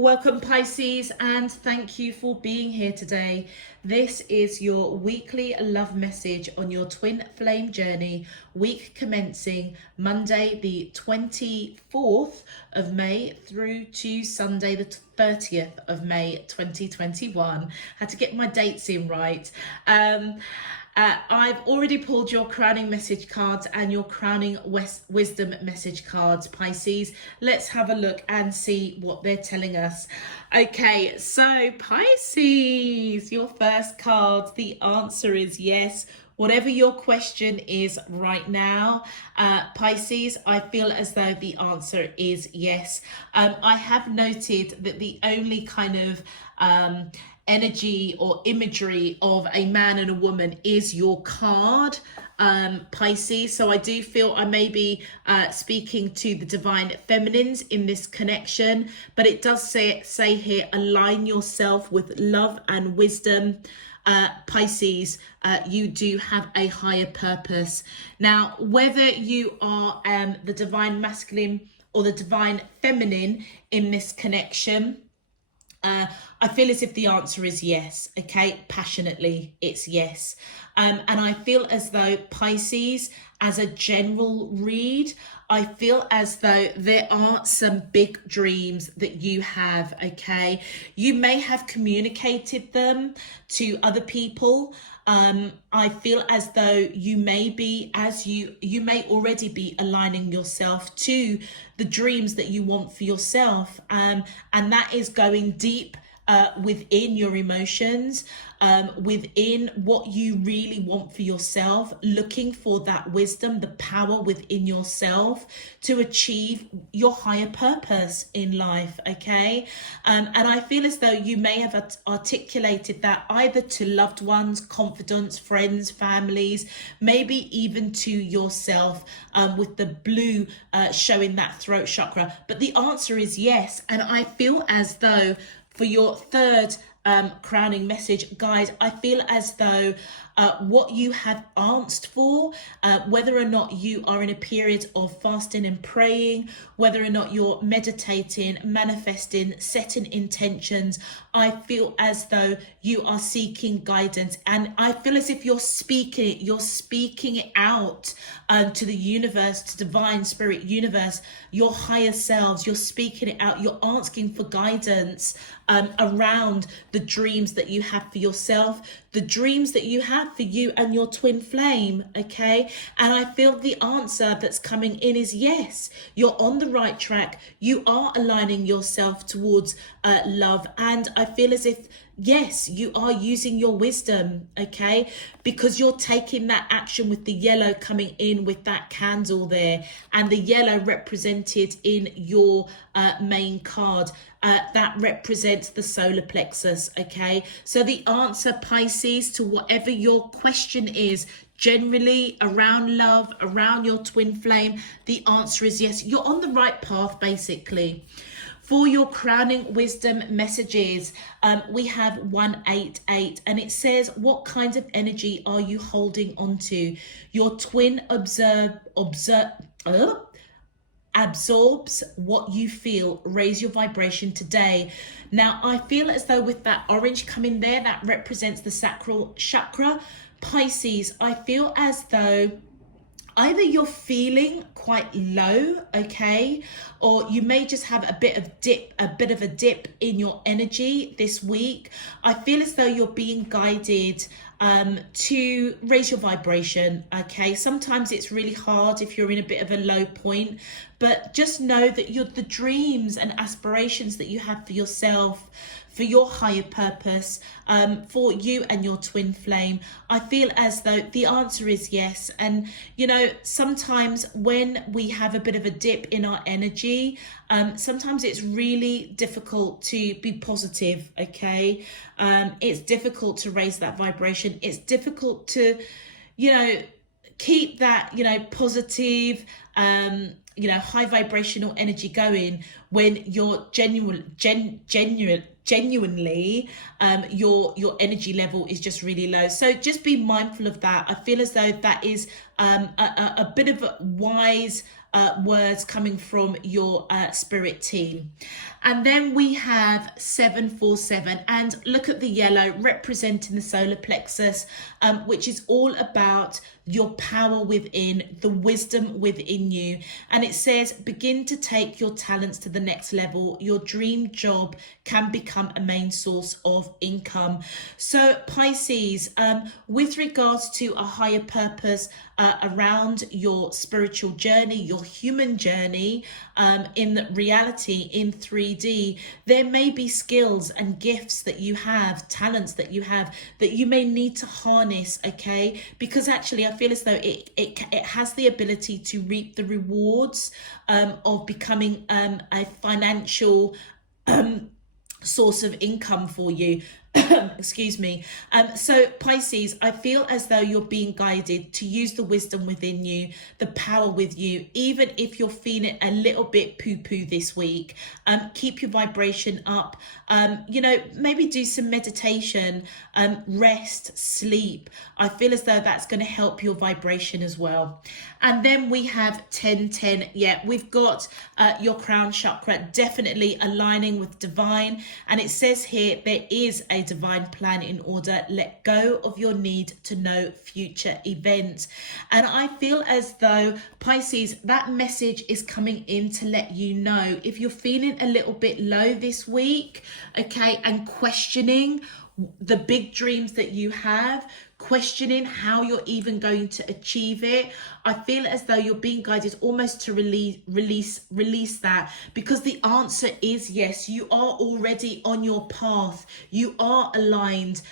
Welcome Pisces, and thank you for being here today. This is your weekly love message on your twin flame journey, week commencing Monday the 24th of May through to Sunday the 30th of May 2021. Had to get my dates in right. I've already pulled your crowning message cards and your crowning wisdom message cards, Pisces. Let's have a look and see what they're telling us. Okay, so Pisces, your first card, the answer is yes. Whatever your question is right now, Pisces, I feel as though the answer is yes. I have noted that the only kind of energy or imagery of a man and a woman is your card, Pisces. So I do feel I may be speaking to the divine feminines in this connection, but it does say here, align yourself with love and wisdom. Pisces, you do have a higher purpose. Now, whether you are the divine masculine or the divine feminine in this connection, I feel as if the answer is yes, okay? Passionately, it's yes. And I feel as though Pisces, as a general read, I feel as though there are some big dreams that you have, okay? You may have communicated them to other people. I feel as though you may be, you may already be aligning yourself to the dreams that you want for yourself. And that is going deep within your emotions, within what you really want for yourself, looking for that wisdom, the power within yourself to achieve your higher purpose in life, okay? And I feel as though you may have articulated that either to loved ones, confidants, friends, families, maybe even to yourself, with the blue showing that throat chakra. But the answer is yes. And I feel as though for your third crowning message, guys, I feel as though what you have asked for, whether or not you are in a period of fasting and praying, whether or not you're meditating, manifesting, setting intentions, I feel as though you are seeking guidance. And I feel as if you're speaking it out to the universe, to divine spirit universe, your higher selves. You're speaking it out. You're asking for guidance around the dreams that you have for yourself, the dreams that you have for you and your twin flame, okay? And I feel the answer that's coming in is yes. You're on the right track. You are aligning yourself towards love. And I feel as if, yes, you are using your wisdom, okay? Because you're taking that action with the yellow coming in with that candle there, and the yellow represented in your main card. That represents the solar plexus, okay? So the answer, Pisces, to whatever your question is, generally around love, around your twin flame, the answer is yes. You're on the right path, basically. For your crowning wisdom messages, we have 188, and it says, what kind of energy are you holding on to? Your twin absorbs what you feel. Raise your vibration today. Now, I feel as though with that orange coming there, that represents the sacral chakra. Pisces, I feel as though either you're feeling quite low, okay, or you may just have a bit of a dip in your energy this week. I feel as though you're being guided to raise your vibration, okay? Sometimes it's really hard if you're in a bit of a low point, but just know that the dreams and aspirations that you have for yourself, for your higher purpose, for you and your twin flame, I feel as though the answer is yes. And, you know, sometimes when we have a bit of a dip in our energy, sometimes it's really difficult to be positive, okay? It's difficult to raise that vibration. It's difficult to, you know, keep that, you know, positive, you know, high vibrational energy going when you're genuinely your energy level is just really low. So just be mindful of that. I feel as though that is a bit of a wise words coming from your spirit team. And then we have 747, and look at the yellow representing the solar plexus, which is all about your power within, the wisdom within you. And it says, begin to take your talents to the next level. Your dream job can become a main source of income. So Pisces, with regards to a higher purpose around your spiritual journey, your human journey, in reality, in 3D, there may be skills and gifts that you have, talents that you have, that you may need to harness, okay? Because actually I feel as though it has the ability to reap the rewards of becoming a financial source of income for you. Excuse me. So Pisces, I feel as though you're being guided to use the wisdom within you, the power with you, even if you're feeling a little bit poo-poo this week. Keep your vibration up. You know, maybe do some meditation, rest, sleep. I feel as though that's going to help your vibration as well. And then we have 1010. Yeah, we've got your crown chakra definitely aligning with divine. And it says here, there is a divine plan in order. Let go of your need to know future events. And I feel as though Pisces, that message is coming in to let you know if you're feeling a little bit low this week, okay, and questioning the big dreams that you have, questioning how you're even going to achieve it. I feel as though you're being guided almost to release that, because the answer is yes. You are already on your path. You are aligned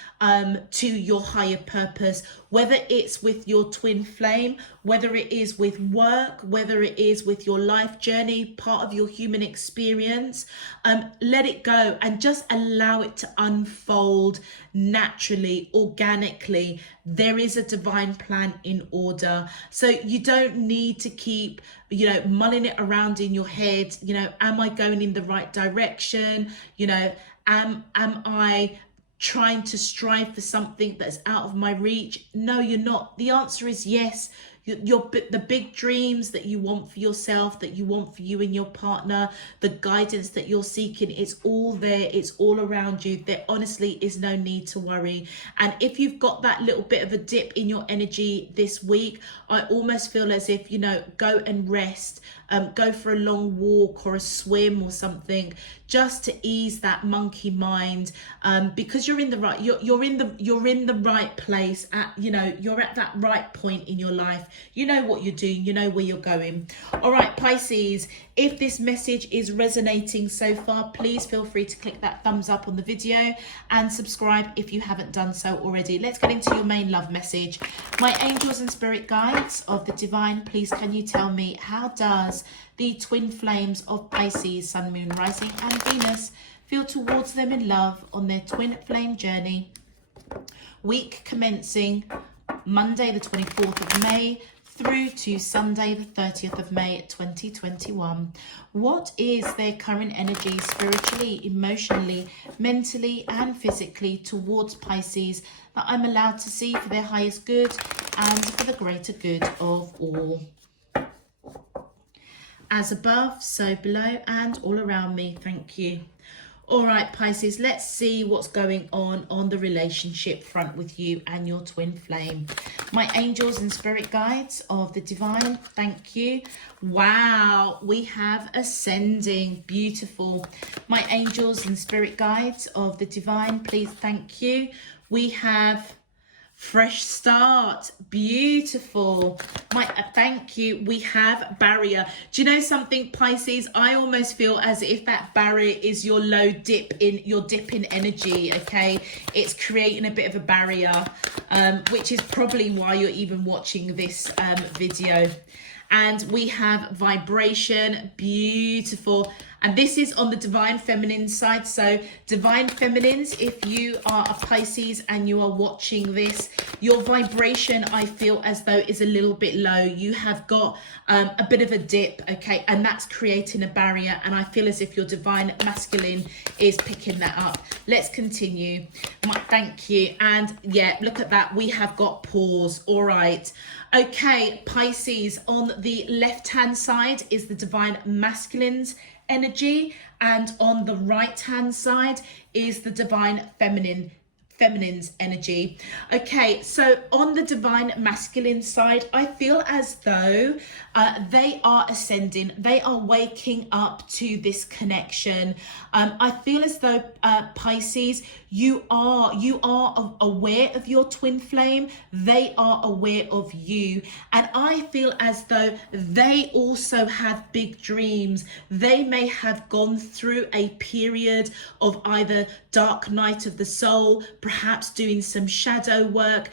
to your higher purpose, whether it's with your twin flame, whether it is with work, whether it is with your life journey, part of your human experience. Let it go and just allow it to unfold naturally, organically. There is a divine plan in order. So you don't need to keep, you know, mulling it around in your head. You know, am I going in the right direction? You know, am I trying to strive for something that's out of my reach? No, you're not. The answer is yes. The big dreams that you want for yourself, that you want for you and your partner, the guidance that you're seeking, it's all there. It's all around you. There honestly is no need to worry. And if you've got that little bit of a dip in your energy this week, I almost feel as if, you know, go and rest, go for a long walk or a swim or something, just to ease that monkey mind, because you're in the right, you're in the right place at, you know, you're at that right point in your life. You know what you're doing, you know where you're going. All right, Pisces, if this message is resonating so far, please feel free to click that thumbs up on the video and subscribe if you haven't done so already. Let's get into your main love message. My angels and spirit guides of the divine, please can you tell me, how does the twin flames of Pisces, Sun, Moon, Rising and Venus feel towards them in love on their twin flame journey? Week commencing Monday the 24th of May through to Sunday the 30th of May 2021. What is their current energy spiritually, emotionally, mentally and physically towards Pisces that I'm allowed to see for their highest good and for the greater good of all? As above, so below and all around me. Thank you. All right, Pisces, let's see what's going on the relationship front with you and your twin flame. My angels and spirit guides of the divine, thank you. Wow, we have ascending. Beautiful. My angels and spirit guides of the divine, please, thank you. We have fresh start. Beautiful. Thank you. We have barrier. Do you know something, Pisces? I almost feel as if that barrier is your low dip in your dip in energy. Okay, it's creating a bit of a barrier, which is probably why you're even watching this video. And we have vibration. Beautiful. And this is on the divine feminine side. So divine feminines, if you are a Pisces and you are watching this, your vibration, I feel as though, is a little bit low. You have got a bit of a dip, okay? And that's creating a barrier. And I feel as if your divine masculine is picking that up. Let's continue. Thank you. And yeah, look at that. We have got pause. All right. Okay, Pisces, on the left-hand side is the divine masculine's energy, and on the right hand side is the divine feminine's energy. Okay, so on the divine masculine side, I feel as though they are ascending, they are waking up to this connection. I feel as though Pisces, you are aware of your twin flame, they are aware of you, and I feel as though they also have big dreams. They may have gone through a period of either dark night of the soul, perhaps doing some shadow work.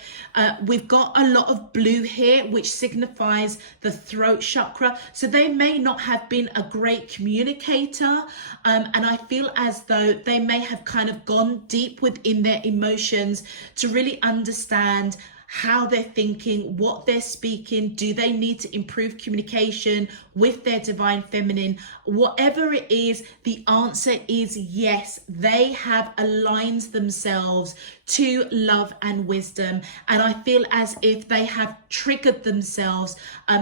We've got a lot of blue here, which signifies the throat chakra, so they may not have been a great communicator, and I feel as though they may have kind of gone deep within their emotions to really understand how they're thinking, what they're speaking. Do they need to improve communication with their divine feminine? Whatever it is, the answer is yes. They have aligned themselves to love and wisdom, and I feel as if they have triggered themselves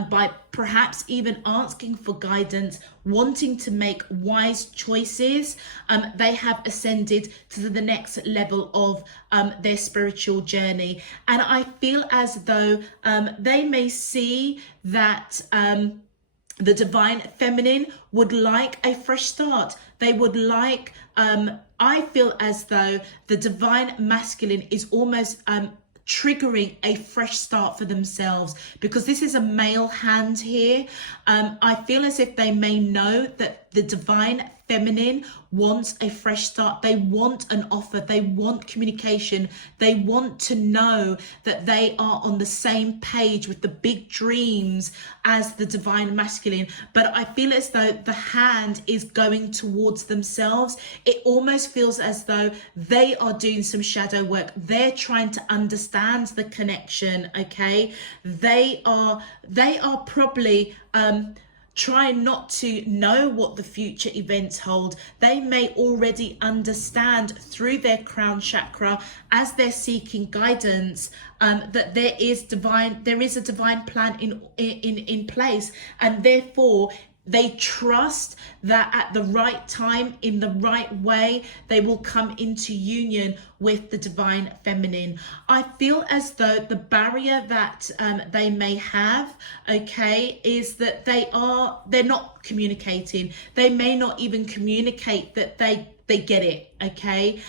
by perhaps even asking for guidance, wanting to make wise choices. They have ascended to the next level of their spiritual journey, and I feel as though they may see that the divine feminine would like a fresh start. They would like, I feel as though the divine masculine is almost triggering a fresh start for themselves, because this is a male hand here. I feel as if they may know that the divine feminine wants a fresh start. They want an offer. They want communication. They want to know that they are on the same page with the big dreams as the divine masculine. But I feel as though the hand is going towards themselves. It almost feels as though they are doing some shadow work. They're trying to understand the connection, okay? They are probably trying not to know what the future events hold. They may already understand through their crown chakra, as they're seeking guidance, that there is a divine plan in place, and therefore they trust that at the right time, in the right way, they will come into union with the divine feminine. I feel as though the barrier that they may have, okay, is that they're not communicating. They may not even communicate that they get it, okay?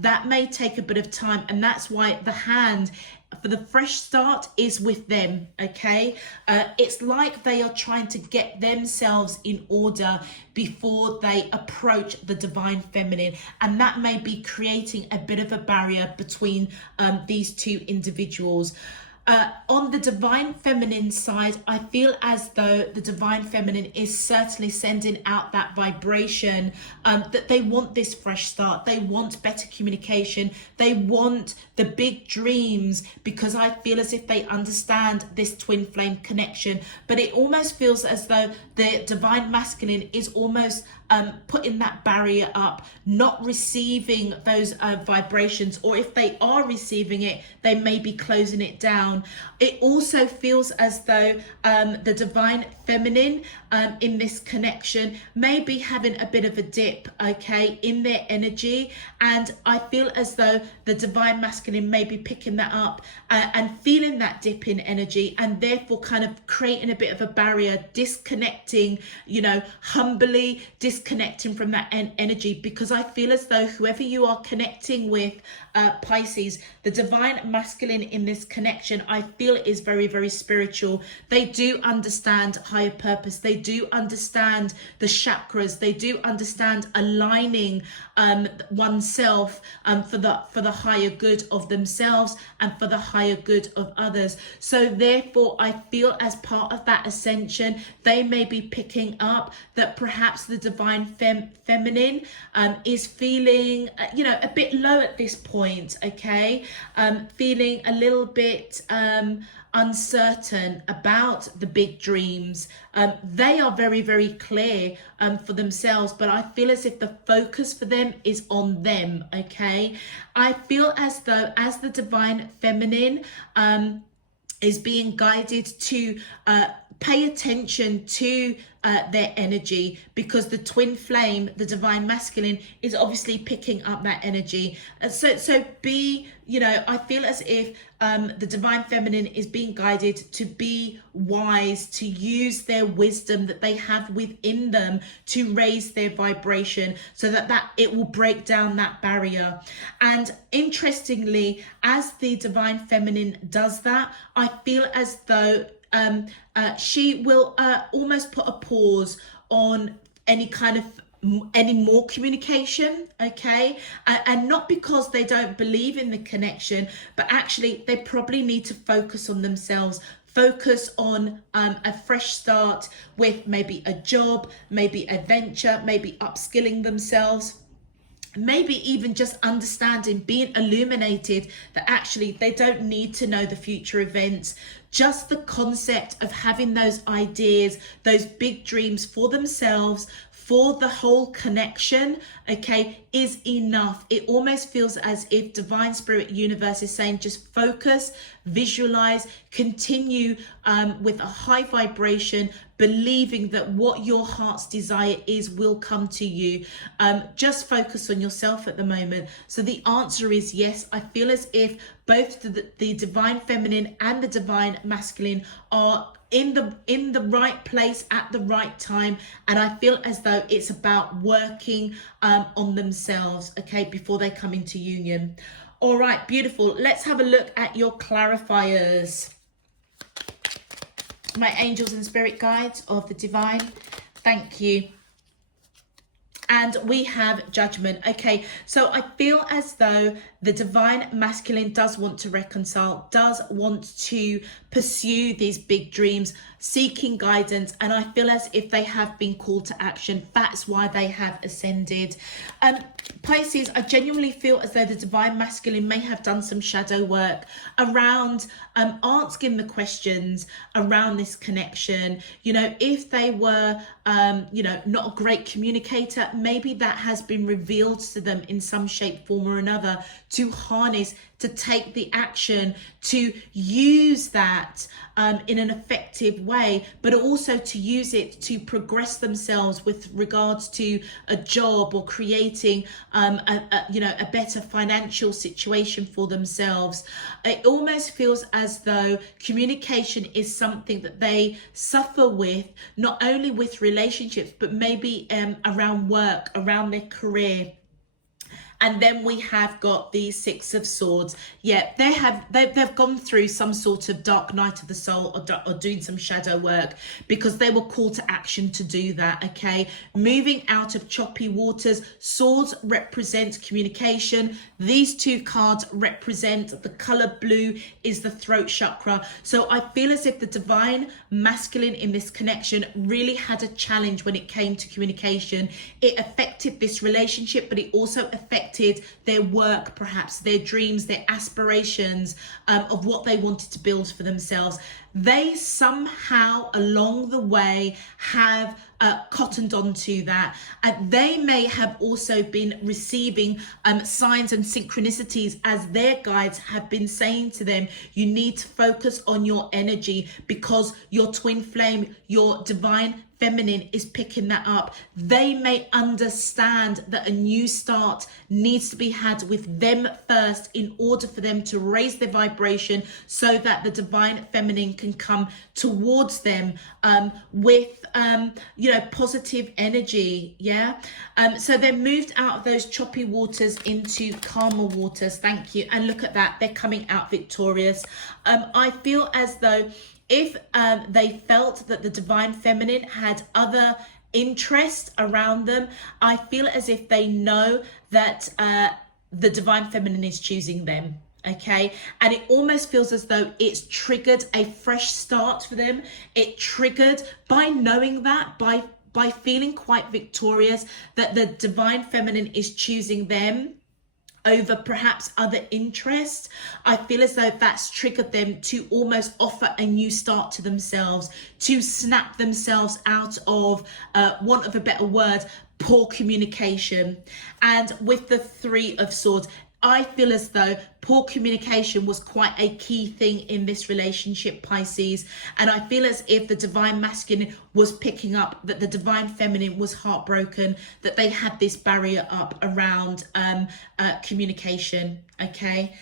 That may take a bit of time, and that's why the hand for the fresh start is with them, okay? It's like they are trying to get themselves in order before they approach the divine feminine, and that may be creating a bit of a barrier between these two individuals. On the divine feminine side, I feel as though the divine feminine is certainly sending out that vibration that they want this fresh start. They want better communication. They want the big dreams, because I feel as if they understand this twin flame connection. But it almost feels as though the divine masculine is almost putting that barrier up, not receiving those vibrations, or if they are receiving it, they may be closing it down. It also feels as though the divine feminine in this connection may be having a bit of a dip, okay, in their energy, and I feel as though the divine masculine may be picking that up and feeling that dip in energy, and therefore kind of creating a bit of a barrier, disconnecting, humbly disconnecting from that energy, because I feel as though whoever you are connecting with, Pisces, the divine masculine in this connection, I feel is very, very spiritual. They do understand higher purpose. They do understand the chakras. They do understand aligning oneself for the higher good of themselves and for the higher good of others. So therefore, I feel as part of that ascension, they may be picking up that perhaps the divine feminine is feeling, a bit low at this point, okay? Feeling a little bit uncertain about the big dreams. They are very, very clear for themselves, but I feel as if the focus for them is on them, okay? I feel as though as the divine feminine is being guided to pay attention to their energy, because the twin flame, the divine masculine, is obviously picking up that energy. So be, I feel as if the divine feminine is being guided to be wise, to use their wisdom that they have within them to raise their vibration, so that it will break down that barrier. And interestingly, as the divine feminine does that, I feel as though she will almost put a pause on any more communication, okay? And not because they don't believe in the connection, but actually they probably need to focus on themselves, focus on a fresh start with maybe a job, maybe a venture, maybe upskilling themselves. Maybe even just understanding, being illuminated that actually they don't need to know the future events. Just the concept of having those ideas, those big dreams for themselves, for the whole connection, okay, is enough. It almost feels as if divine spirit universe is saying, just focus, visualize, continue with a high vibration, believing that what your heart's desire is will come to you. Just focus on yourself at the moment. So the answer is yes. I feel as if both the divine feminine and the divine masculine are in the right place at the right time, and I feel as though it's about working on themselves, okay, before they come into union. All right, beautiful. Let's have a look at your clarifiers. My angels and spirit guides of the divine, thank you. And we have judgment. Okay, so I feel as though the divine masculine does want to reconcile, does want to pursue these big dreams, seeking guidance, and I feel as if they have been called to action. That's why they have ascended. Pisces, I genuinely feel as though the divine masculine may have done some shadow work around asking the questions around this connection. If they were not a great communicator, maybe that has been revealed to them in some shape, form or another, to harness, to take the action, to use that in an effective way, but also to use it to progress themselves with regards to a job or creating a better financial situation for themselves. It almost feels as though communication is something that they suffer with, not only with relationships, but maybe around work, around their career. And then we have got the Six of Swords. Yeah, they've gone through some sort of dark night of the soul, or doing some shadow work, because they were called to action to do that, okay? Moving out of choppy waters. Swords represent communication. These two cards represent the color blue is the throat chakra. So I feel as if the divine masculine in this connection really had a challenge when it came to communication. It affected this relationship, but it also affected their work, perhaps their dreams, their aspirations of what they wanted to build for themselves. They somehow along the way have cottoned onto that, and they may have also been receiving signs and synchronicities as their guides have been saying to them, you need to focus on your energy, because your twin flame, your divine feminine is picking that up. They may understand that a new start needs to be had with them first in order for them to raise their vibration, so that the divine feminine can come towards them with positive energy. So they're moved out of those choppy waters into calmer waters. Thank you. And look at that, they're coming out victorious. I feel as though if they felt that the divine feminine had other interest around them, I feel as if they know that the divine feminine is choosing them. Okay, and it almost feels as though it's triggered a fresh start for them. It triggered by knowing that, by feeling quite victorious that the divine feminine is choosing them over perhaps other interests. I feel as though that's triggered them to almost offer a new start to themselves, to snap themselves out of, want of a better word, poor communication. And with the Three of Swords, I feel as though poor communication was quite a key thing in this relationship, Pisces. And I feel as if the divine masculine was picking up that the divine feminine was heartbroken, that they had this barrier up around communication. Okay,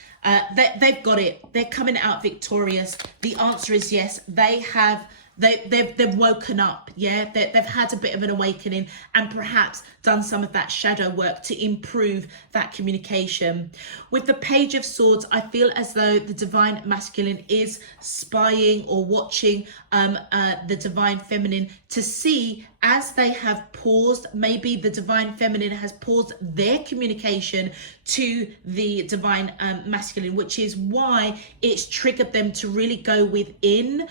they've got it. They're coming out victorious. The answer is yes. They've woken up, yeah? They've had a bit of an awakening and perhaps done some of that shadow work to improve that communication. With the Page of Swords, I feel as though the divine masculine is spying or watching the divine feminine to see, as they have paused, maybe the divine feminine has paused their communication to the divine masculine, which is why it's triggered them to really go within,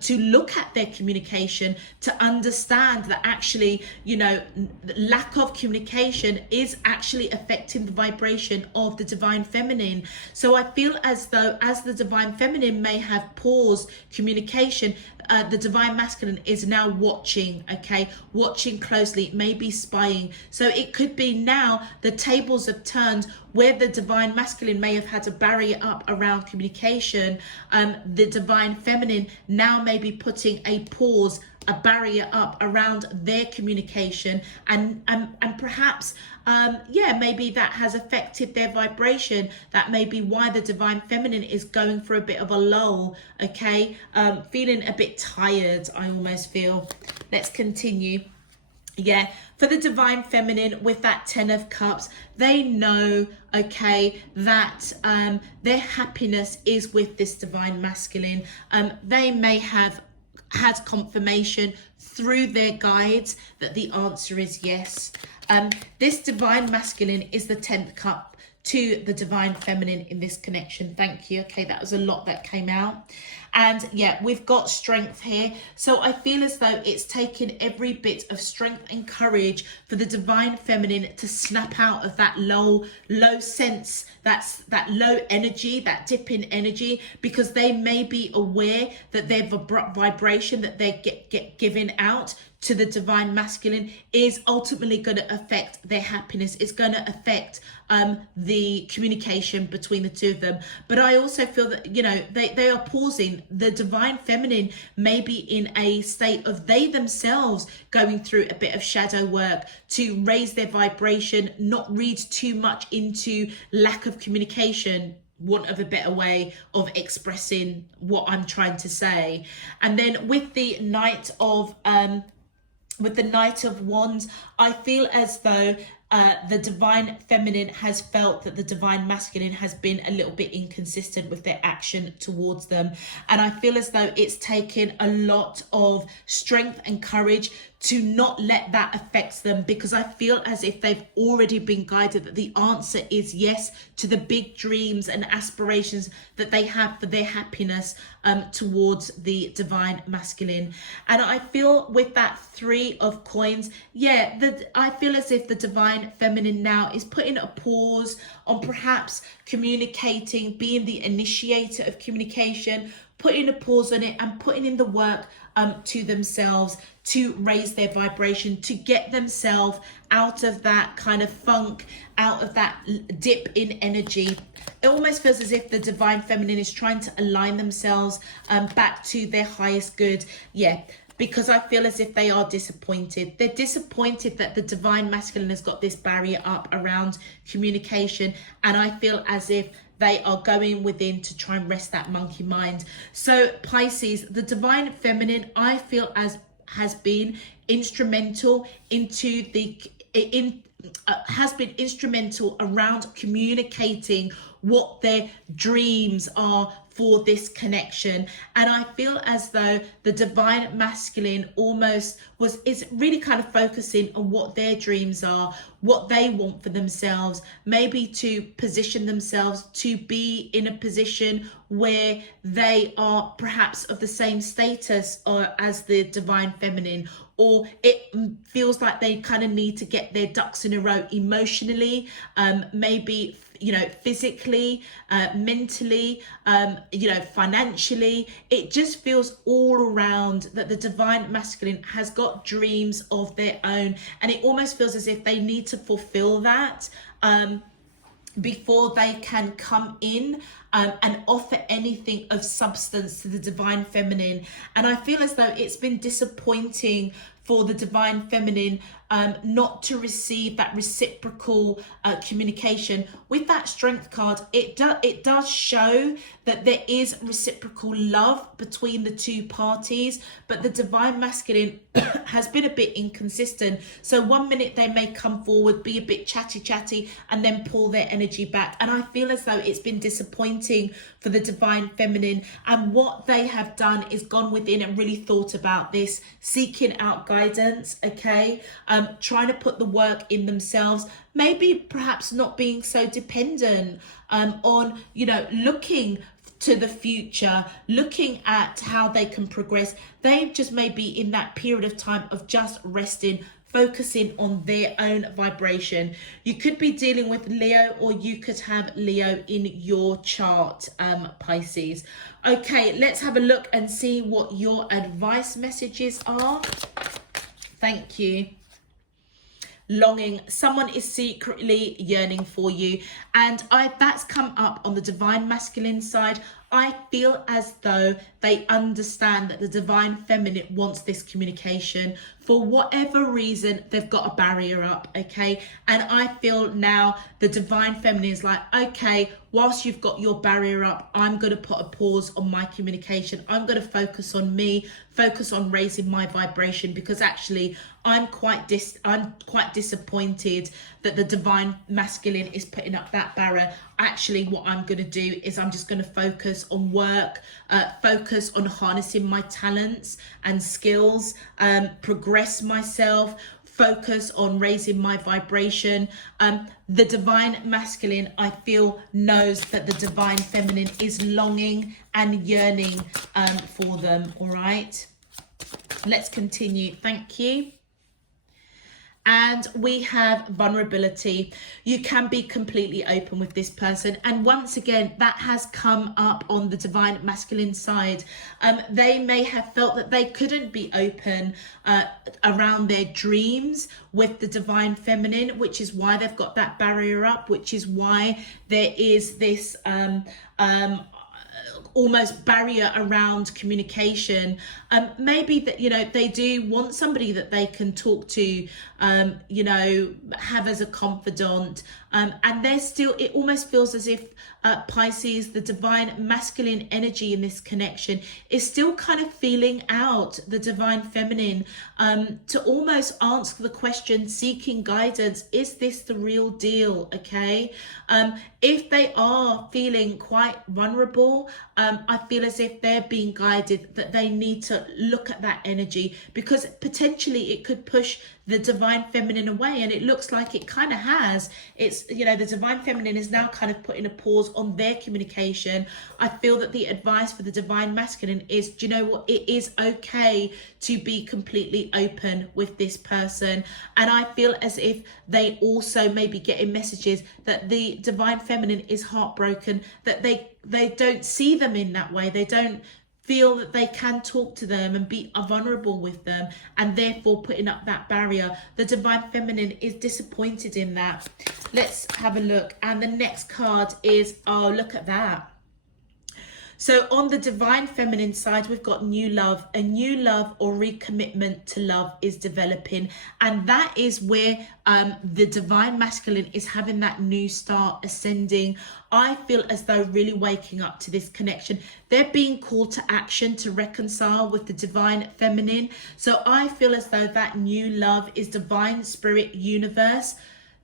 to look at their communication, to understand that actually, you know, lack of communication is actually affecting the vibration of the divine feminine. So I feel as though, as the divine feminine may have paused communication, the divine masculine is now watching, okay, watching closely, maybe spying. So it could be now the tables have turned, where the divine masculine may have had a barrier up around communication. The divine feminine now may be putting a pause, a barrier up around their communication, and perhaps maybe that has affected their vibration. That may be why the divine feminine is going for a bit of a lull, okay, feeling a bit tired, I almost feel. Let's continue. Yeah, for the divine feminine, with that 10 of Cups, they know, okay, that their happiness is with this divine masculine. They may have had confirmation through their guides that the answer is yes. This divine masculine is the 10th cup to the divine feminine in this connection. Thank you. Okay, that was a lot that came out. And yeah, we've got strength here. So I feel as though it's taken every bit of strength and courage for the divine feminine to snap out of that low sense, that low energy, that dip in energy, because they may be aware that their vibration that they're giving out to the divine masculine is ultimately going to affect their happiness. It's going to affect the communication between the two of them. But I also feel that, you know, they are pausing. The divine feminine may be in a state of they themselves going through a bit of shadow work to raise their vibration, not read too much into lack of communication, want of a better way of expressing what I'm trying to say. And then with the Knight of Wands, I feel as though the divine feminine has felt that the divine masculine has been a little bit inconsistent with their action towards them. And I feel as though it's taken a lot of strength and courage to not let that affect them, because I feel as if they've already been guided that the answer is yes to the big dreams and aspirations that they have for their happiness towards the divine masculine. And I feel with that 3 of Coins, I feel as if the divine feminine now is putting a pause on perhaps communicating, being the initiator of communication, putting a pause on it and putting in the work to themselves to raise their vibration, to get themselves out of that kind of funk, out of that dip in energy. It almost feels as if the divine feminine is trying to align themselves back to their highest good. Yeah, because I feel as if they are disappointed. They're disappointed that the divine masculine has got this barrier up around communication, and I feel as if they are going within to try and rest that monkey mind. So Pisces, the divine feminine, I feel has been instrumental has been instrumental around communicating what their dreams are for this connection. And I feel as though the divine masculine almost is really kind of focusing on what their dreams are, what they want for themselves, maybe to position themselves to be in a position where they are perhaps of the same status as the divine feminine, or it feels like they kind of need to get their ducks in a row emotionally, maybe physically, mentally, financially. It just feels all around that the divine masculine has got dreams of their own, and it almost feels as if they need to fulfill that before they can come in and offer anything of substance to the divine feminine. And I feel as though it's been disappointing for the divine feminine not to receive that reciprocal communication. With that strength card, it does show that there is reciprocal love between the two parties, but the divine masculine has been a bit inconsistent. So 1 minute they may come forward, be a bit chatty, and then pull their energy back. And I feel as though it's been disappointing for the divine feminine. And what they have done is gone within and really thought about this, seeking out guidance, okay? Trying to put the work in themselves, maybe perhaps not being so dependent on, looking to the future, looking at how they can progress. They just may be in that period of time of just resting, focusing on their own vibration. You could be dealing with Leo, or you could have Leo in your chart, Pisces. Okay, let's have a look and see what your advice messages are. Thank you. Longing. Someone is secretly yearning for you, and that's come up on the divine masculine side. I feel as though they understand that the divine feminine wants this communication. For whatever reason, they've got a barrier up, okay? And I feel now the divine feminine is like, okay, whilst you've got your barrier up, I'm going to put a pause on my communication. I'm going to focus on me, focus on raising my vibration, because actually I'm quite disappointed that the divine masculine is putting up that barrier. Actually, what I'm going to do is I'm just going to focus on work, focus on harnessing my talents and skills, progress myself, focus on raising my vibration. The divine masculine, I feel, knows that the divine feminine is longing and yearning for them. All right, let's continue. Thank you. And we have vulnerability. You can be completely open with this person. And once again, that has come up on the divine masculine side. They may have felt that they couldn't be open around their dreams with the divine feminine, which is why they've got that barrier up, which is why there is this almost barrier around communication. Maybe that, they do want somebody that they can talk to, have as a confidant, and they're still, it almost feels as if Pisces, the divine masculine energy in this connection, is still kind of feeling out the divine feminine, to almost ask the question, seeking guidance, is this the real deal? Okay, if they are feeling quite vulnerable, I feel as if they're being guided that they need to look at that energy, because potentially it could push the divine feminine away, and it looks like it kind of has. It's, the divine feminine is now kind of putting a pause on their communication. I feel that the advice for the divine masculine is, do you know what, it is okay to be completely open with this person. And I feel as if they also may be getting messages that the divine feminine is heartbroken, that they don't see them in that way. They don't feel that they can talk to them and be vulnerable with them, and therefore putting up that barrier. The divine feminine is disappointed in that. Let's have a look. And the next card is, oh, look at that. So on the divine feminine side, we've got new love. A new love or recommitment to love is developing. And that is where the divine masculine is having that new start, ascending. I feel as though really waking up to this connection. They're being called to action to reconcile with the divine feminine. So I feel as though that new love is divine spirit universe.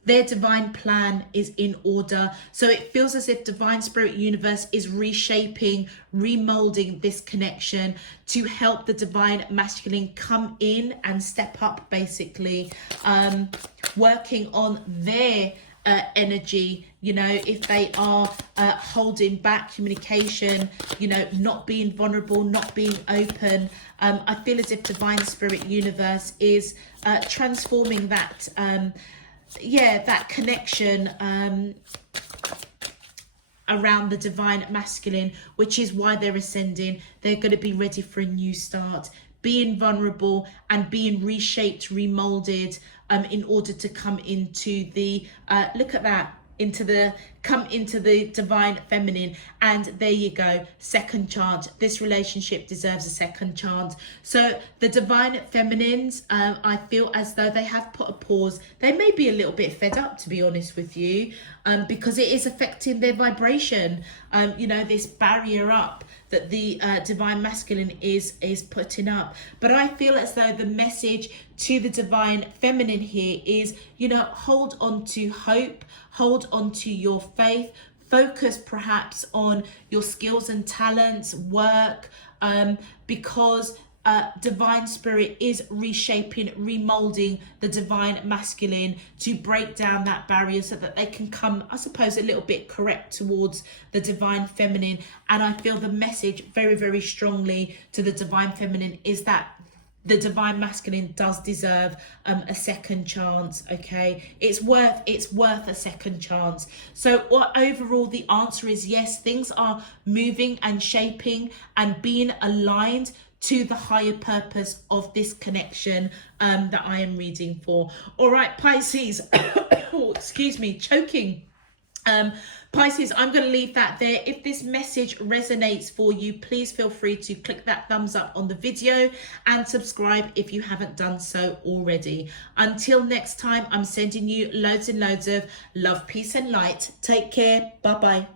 their divine plan is in order. So it feels as if divine spirit universe is reshaping, remolding this connection to help the divine masculine come in and step up, basically, working on their energy. You know, if they are holding back communication, you know, not being vulnerable, not being open, I feel as if divine spirit universe is transforming that that connection around the divine masculine, which is why they're ascending. They're going to be ready for a new start, being vulnerable and being reshaped, remolded, in order to come into the look at that, come into the divine feminine. And there you go, second chance. This relationship deserves a second chance. So the divine feminines, I feel as though they have put a pause. They may be a little bit fed up, to be honest with you, because it is affecting their vibration. You know, this barrier up that the divine masculine is putting up. But I feel as though the message to the divine feminine here is, you know, hold on to hope, hold on to your faith, focus perhaps on your skills and talents, work, because divine spirit is reshaping, remolding the divine masculine to break down that barrier so that they can come, I suppose, a little bit correct towards the divine feminine. And I feel the message very, very strongly to the divine feminine is that the divine masculine does deserve a second chance. Okay, it's worth a second chance. So overall the answer is yes, things are moving and shaping and being aligned to the higher purpose of this connection that I am reading for. All right, Pisces. Oh, excuse me, choking. Pisces, I'm going to leave that there. If this message resonates for you, please feel free to click that thumbs up on the video and subscribe if you haven't done so already. Until next time, I'm sending you loads and loads of love, peace and light. Take care. Bye-bye.